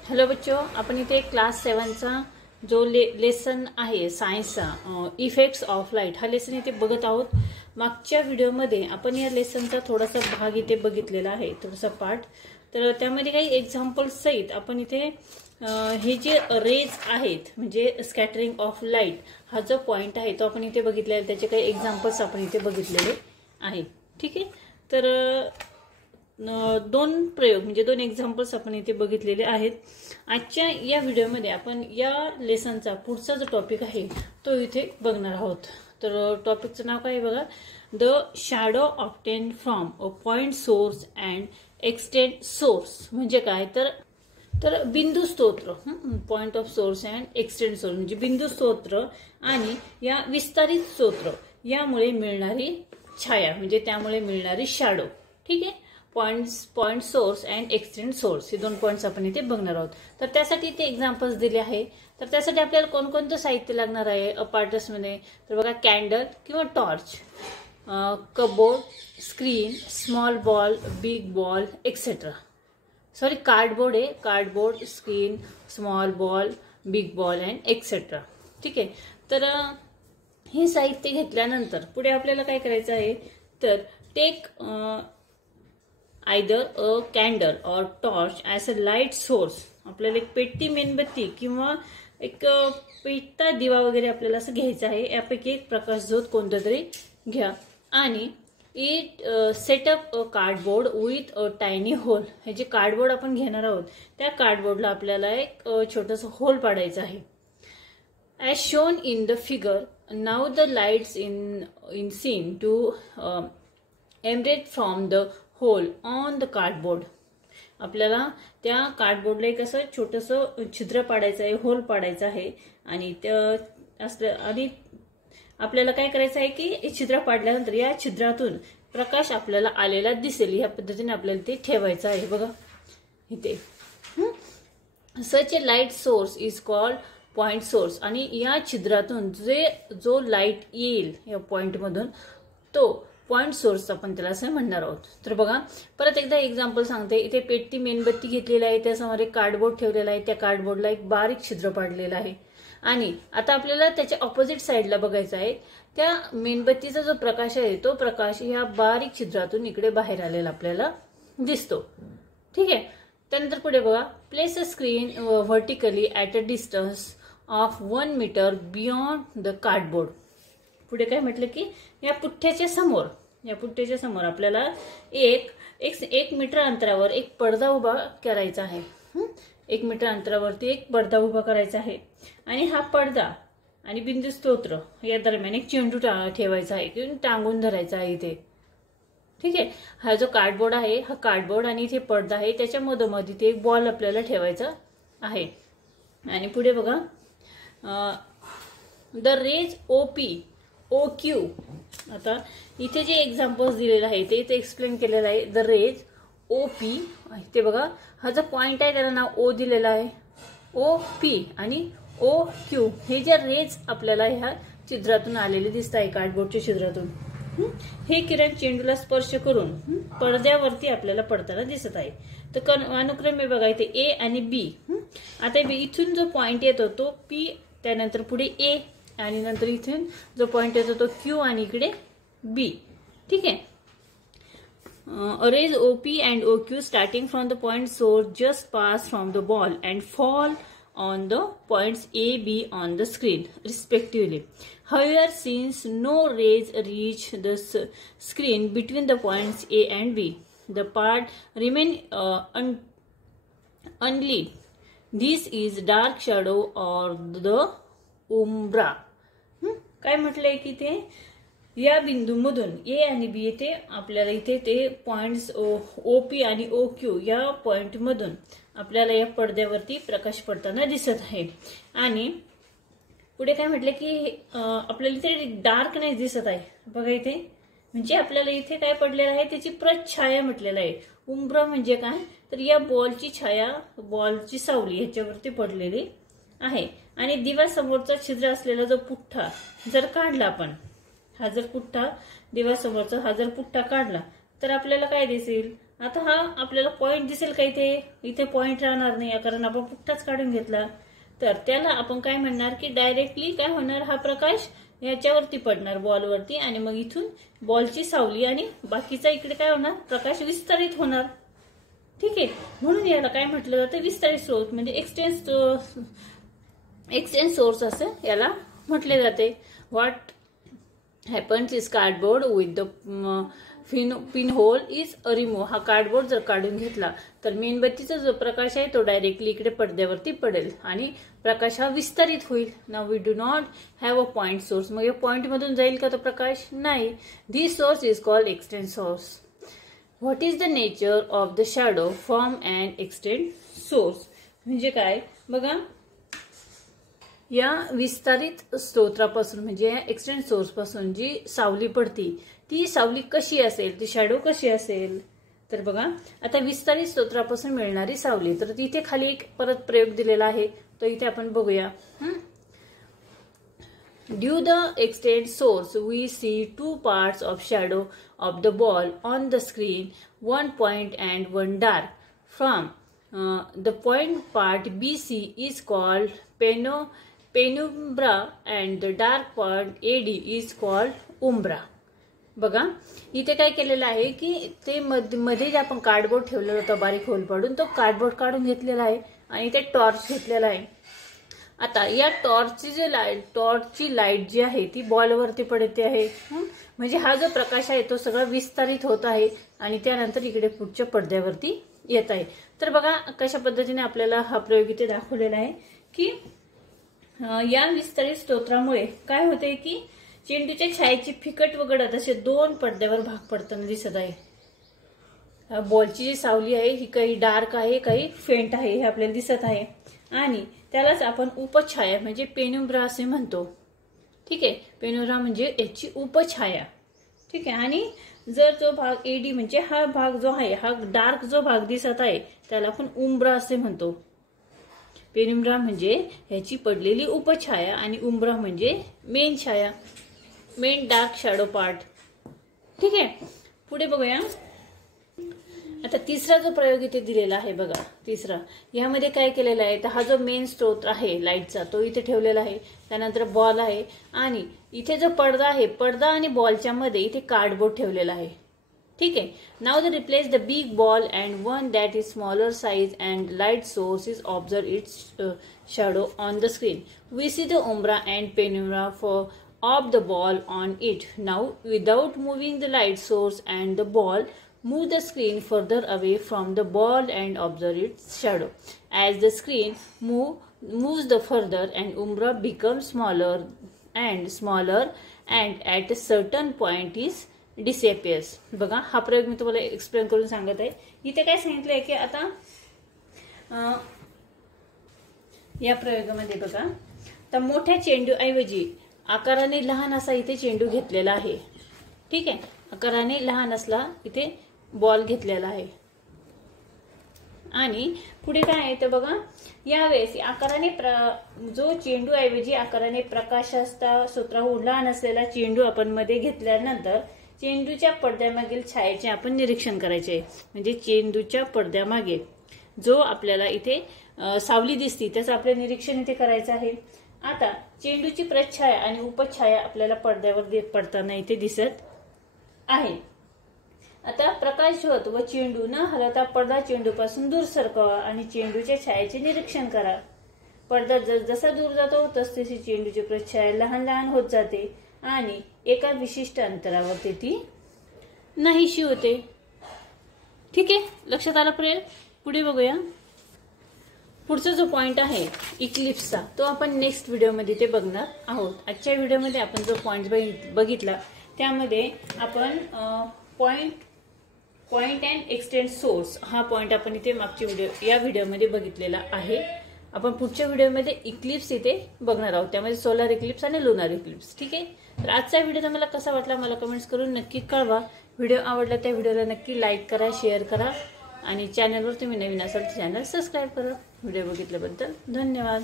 Hello बच्चों, आपण इथे क्लास 7चा जो लेसन आहे सायन्सचा इफेक्ट्स ऑफ लाईट हा लेसन इथे बघत आहोत। मागच्या व्हिडिओमध्ये आपण या लेसनचा थोडासा भाग इथे बघितलेला आहे, थोडासा पार्ट। तर त्यामध्ये काही एक्झाम्पल्स सहित आपण इथे हे जे रेज आहेत म्हणजे स्कॅटरिंग ऑफ लाईट हा जो पॉइंट आहे तो आपण इथे बघितलेला आहे, त्याचे काही एक्झाम्पल्स आपण इथे बघितलेले आहेत। ठीक आहे, तर दोन प्रयोग म्हणजे दोन एक्झाम्पल्स आपण इथे बघितलेले आहेत। आजच्या या व्हिडिओमध्ये आपण या लेसनचा पुढचा जो टॉपिक आहे तो इथे बघणार आहोत। तर टॉपिकचं नाव काय आहे बघा, the shadow obtain from a point source and extend source. म्हणजे काय तर बिंदू स्तोत्र, point of source and extend source म्हणजे बिंदू स्तोत्र आणि या विस्तारित स्तोत्र यामुळे मिळणारी छाया म्हणजे त्यामुळे मिळणारी शॅडो। ठीक आहे, point source and extend source हे दोन पॉइंट्स आपण इथे बघणार आहोत। तर त्यासाठी इथे एक्झाम्पल्स दिले आहे। तर त्यासाठी आपल्याला कोणकोणतं साहित्य लागणार आहे अपार्टसमध्ये, तर बघा कॅन्डल किंवा torch, cupboard, screen, small ball, big ball etcetera. Sorry, cardboard आहे, cardboard, screen, small ball, big ball and etcetera. ठीक आहे, तर हे साहित्य घेतल्यानंतर पुढे आपल्याला काय करायचं आहे, तर take either a candle or torch as a light source। आपल्याला एक पेटी मेणबत्ती किंवा एक पेटता दिवा वगैरे आपल्याला असं घ्यायचं आहे। यापैकी एक प्रकाश झोत कोणता तरी घ्या आणि it setup a cardboard with a tiny hole. हे जे कार्डबोर्ड आपण घेणार आहोत त्या कार्डबोर्डला आपल्याला एक छोटंसं होल पाडायचं आहे। As shown in the figure, now the lights in seen to emanate from the hole on the cardboard. आपल्याला त्या कार्डबोर्डला एक असं छोटंसं छिद्र पाडायचं आहे, होल पाडायचं आहे आणि आणि आपल्याला काय करायचं आहे की छिद्र पाडल्यानंतर या छिद्रातून प्रकाश आपल्याला आलेला दिसेल या पद्धतीने आपल्याला ते ठेवायचं आहे। बघा इथे such a light source is called point source. आणि या छिद्रातून जो लाईट येईल या पॉइंट मधून तो पॉइंट सोर्स आपण त्याला असं म्हणणार आहोत। तर बघा परत एकदा एक्झाम्पल सांगते। इथे पेटी मेणबत्ती घेतलेली आहे, त्याच्यामध्ये कार्डबोर्ड ठेवलेला आहे, त्या कार्डबोर्डला एक बारीक छिद्र पाडलेलं आहे आणि आता आपल्याला त्याच्या ऑपोजिट साईडला बघायचं आहे। त्या मेणबत्तीचा जो प्रकाश आहे तो प्रकाश या बारीक छिद्रातून इकडे बाहेर आलेला आपल्याला दिसतो। ठीक आहे, त्यानंतर पुढे बघा, place a screen vertically at a distance of 1 metre beyond the cardboard. पुढे काय म्हटलं की या पुठ्ठ्याच्या समोर आपल्याला एक मीटर अंतरावर एक पडदा उभा करायचा आहे। 1 मीटर अंतरावरती एक पडदा उभा करायचा आहे आणि हा पडदा आणि बिंदू स्तोत्र या दरम्यान एक चेंडू ठेवायचा आहे किंवा टांगून धरायचा आहे इथे। ठीक आहे, हा जो कार्डबोर्ड आहे हा कार्डबोर्ड आणि इथे पडदा आहे, त्याच्या मधोमध इथे एक बॉल आपल्याला ठेवायचा आहे। आणि पुढे बघा, द रेज ओ क्यू। आता इथे जे एक्झाम्पल्स दिलेले आहे ते इथे एक्सप्लेन केलेलं आहे। द रेज ओ पी, ते बघा हा जो पॉइंट आहे त्याला नाव ओ दिलेलं आहे, ओ पी आणि ओ क्यू। हे जे रेज आपल्याला ह्या छिद्रातून आलेले दिसत आहे कार्डबोर्डच्या छिद्रातून, हे किरण चेंडूला स्पर्श करून पडद्यावरती आपल्याला पडताना दिसत आहे। तर अनुक्रमे बघा इथे ए आणि बी। आता इथून जो पॉइंट येतो तो पी, त्यानंतर पुढे ए आणि नंतर इथून जो पॉइंट येतो तो क्यू आणि इकडे बी। ठीक आहे, rays OP and OQ starting from the point source just pass from the ball and fall on the points A, B on the screen respectively. However, since no rays reach the screen between the points A and B, the part remain unlit. This is dark shadow or the umbra. काय म्हटलंय की ते या बिंदूमधून ए आणि बी येथे आपल्याला इथे ते पॉइंट्स OP आणि OQ या पॉइंट मधून आपल्याला या पडद्यावरती प्रकाश पडताना दिसत आहे। आणि पुढे काय म्हटलं की आपल्याला इथे डार्क नाही दिसत आहे। बघा इथे म्हणजे आपल्याला इथे काय पडलेलं आहे त्याची प्रच्छाया म्हटलेलं आहे। उंब्रा म्हणजे काय, तर या बॉलची छाया, बॉलची सावली ह्याच्यावरती पडलेली आहे। आणि दिवा समोरचा छिद्र असलेला जो पुठ्ठा जर काढला आपण, हा जर पुठ्ठा दिवा समोरचा हा जर पुठ्ठा काढला तर आपल्याला काय दिसेल, आता हा आपल्याला पॉइंट दिसेल का इथे पॉइंट राहणार नाही कारण आपण पुठ्ठाच काढून घेतला. तर त्याला आपण काय म्हणणार की डायरेक्टली काय होणार, हा प्रकाश याच्यावरती पडणार बॉलवरती आणि मग इथून बॉलची सावली आणि बाकीचा इकडे काय होणार, प्रकाश विस्तारित होणार. ठीक आहे, म्हणून याला काय म्हटलं जातं, विस्तारित स्रोत म्हणजे एक्सटेंड सोर्स असं याला म्हटले जाते. What happens is cardboard with the pin hole is remove. हा कार्डबोर्ड जर काढून घेतला तर मेणबत्तीचा जो प्रकाश आहे तो डायरेक्टली इकडे पडद्यावरती पडेल आणि प्रकाश हा विस्तारित होईल. Now we do not have a point source. मग या पॉइंट मधून जाईल का तो प्रकाश, नाही. This source is called extend source. What is the nature of the shadow from and extend source. म्हणजे काय बघा, या विस्तारित स्तोत्रापासून म्हणजे या एक्सटेंड सोर्स पासून जी सावली पडती ती सावली कशी असेल, ती शॅडो कशी असेल. तर बघा आता विस्तारित स्तोत्रापासून मिळणारी सावली, तर तिथे खाली एक परत प्रयोग दिलेला आहे तो इथे आपण बघूया. Due the extend source we see two parts of shadow of the ball on the screen, one point and one dark. From the point part BC is called penumbra and the dark point AD is called umbra. बघा इथे काय केलेलं आहे की ते मध्ये जे आपण कार्डबोर्ड ठेवलेला होता बारीक होल पाडून, तो कार्डबोर्ड काढून घेतलेला आहे आणि ते टॉर्च घेतलेला आहे. आता या टॉर्चची लाईट जी आहे ती बॉलवरती पडते आहे. म्हणजे हा जो प्रकाश आहे तो सगळा विस्तारित होत आहे आणि त्यानंतर इकडे पुढच्या पडद्यावरती येत आहे. तर बघा कशा पद्धतीने आपल्याला हा प्रयोग इथे दाखवलेला आहे की या विस्तारित स्तोत्रामुळे काय होते की चेंडूच्या छायेची फिकट व गडद असे दोन पडद्यावर भाग पडताना दिसत आहे. बॉलची जी सावली आहे ही काही डार्क आहे, काही फेंट आहे हे आपल्याला दिसत आहे आणि त्यालाच आपण उपछाया म्हणजे पेनुम्ब्रा असे म्हणतो. ठीक आहे, पेनुम्ब्रा म्हणजे याची उपछाया. ठीक आहे, आणि जर जो भाग AD म्हणजे हा भाग जो आहे, हा डार्क जो भाग दिसत आहे त्याला आपण उम्ब्रा असे म्हणतो. पेनुम्ब्रा म्हणजे ह्याची पडलेली उपछाया आणि उम्ब्रा म्हणजे मेन छाया, मेन डार्क शॅडो पार्ट. ठीक आहे, पुढे बघूया. आता तिसरा जो प्रयोग इथे दिलेला आहे बघा, तिसरा यामध्ये काय केलेलं आहे तर हा जो मेन स्त्रोत आहे लाईटचा तो इथे ठेवलेला आहे. त्यानंतर बॉल आहे आणि इथे जो पडदा आहे, पडदा आणि बॉलच्या मध्ये इथे कार्डबोर्ड ठेवलेला आहे. ठीक आहे, now the replace the big ball and one that is smaller size and light source is observe its shadow on the screen. We see the umbra and penumbra for of the ball on it. Now, without moving the light source and the ball, move the screen further away from the ball and observe its shadow. As the screen moves the further and umbra becomes smaller and at a certain point is disappears. बघा हा प्रयोग मी तुम्हाला explain करून सांगत आहे. इथे काय सांगितलंय की आता या प्रयोगामध्ये बघा तर मोठ्या चेंडू ऐवजी आकाराने लहान असा इथे चेंडू घेतलेला आहे. ठीक आहे, आकाराने लहान असला इथे बॉल घेतलेला आहे आणि पुढे काय आहे तर बघा यावेळेस आकाराने जो चेंडू ऐवजी आकाराने प्रकाशाचा स्तोत्राहून लहान असलेला चेंडू आपण मध्ये घेतल्यानंतर चेंडूच्या पडद्यामागील छायेचे आपण निरीक्षण करायचे. म्हणजे चेंडूच्या पडद्यामागे जो आपल्याला इथे सावली दिसती त्याचं आपलं निरीक्षण इथे करायचं आहे. आता चेंडूची प्रच्छाया आणि उपछाया आपल्याला पडद्यावर पडताना इथे दिसत आहे. आता प्रकाश झोत व चेंडू न हलता पडदा चेंडूपासून दूर सरकवा आणि चेंडूच्या छायेचे निरीक्षण करा. पडदा जसा दूर जातो तसतशी चेंडूची प्रच्छाया लहान लहान होत जाते आणि एका विशिष्ट अंतरावर ती नाहीशी होते. ठीक आहे, लक्षात आलं प्रेर. पुढे बघूया. पुढचा जो पॉइंट आहे इक्लिप्सचा तो आपण नेक्स्ट व्हिडिओमध्ये ते बघणार आहोत. आजच्या व्हिडिओमध्ये आपण जो पॉइंट बघितला त्यामध्ये आपण पॉइंट अँड एक्सटेंड सोर्स हा पॉइंट आपण इथे मागच्या या व्हिडिओमध्ये बघितलेला आहे. आपण पुढच्या व्हिडिओमध्ये इक्लिप्स इथे बघणार आहोत, त्यामध्ये सोलर इक्लिप्स आणि लुनार इक्लिप्स. ठीक आहे, तर आजचा व्हिडिओ तुम्हाला कसा वाटला मला कमेंट्स करून नक्की कळवा. व्हिडिओ आवडला त्या व्हिडिओला नक्की लाईक करा, शेअर करा आणि चॅनलवर तुम्ही नवीन असाल तर चॅनल सबस्क्राईब करा. व्हिडिओ बघितल्याबद्दल धन्यवाद.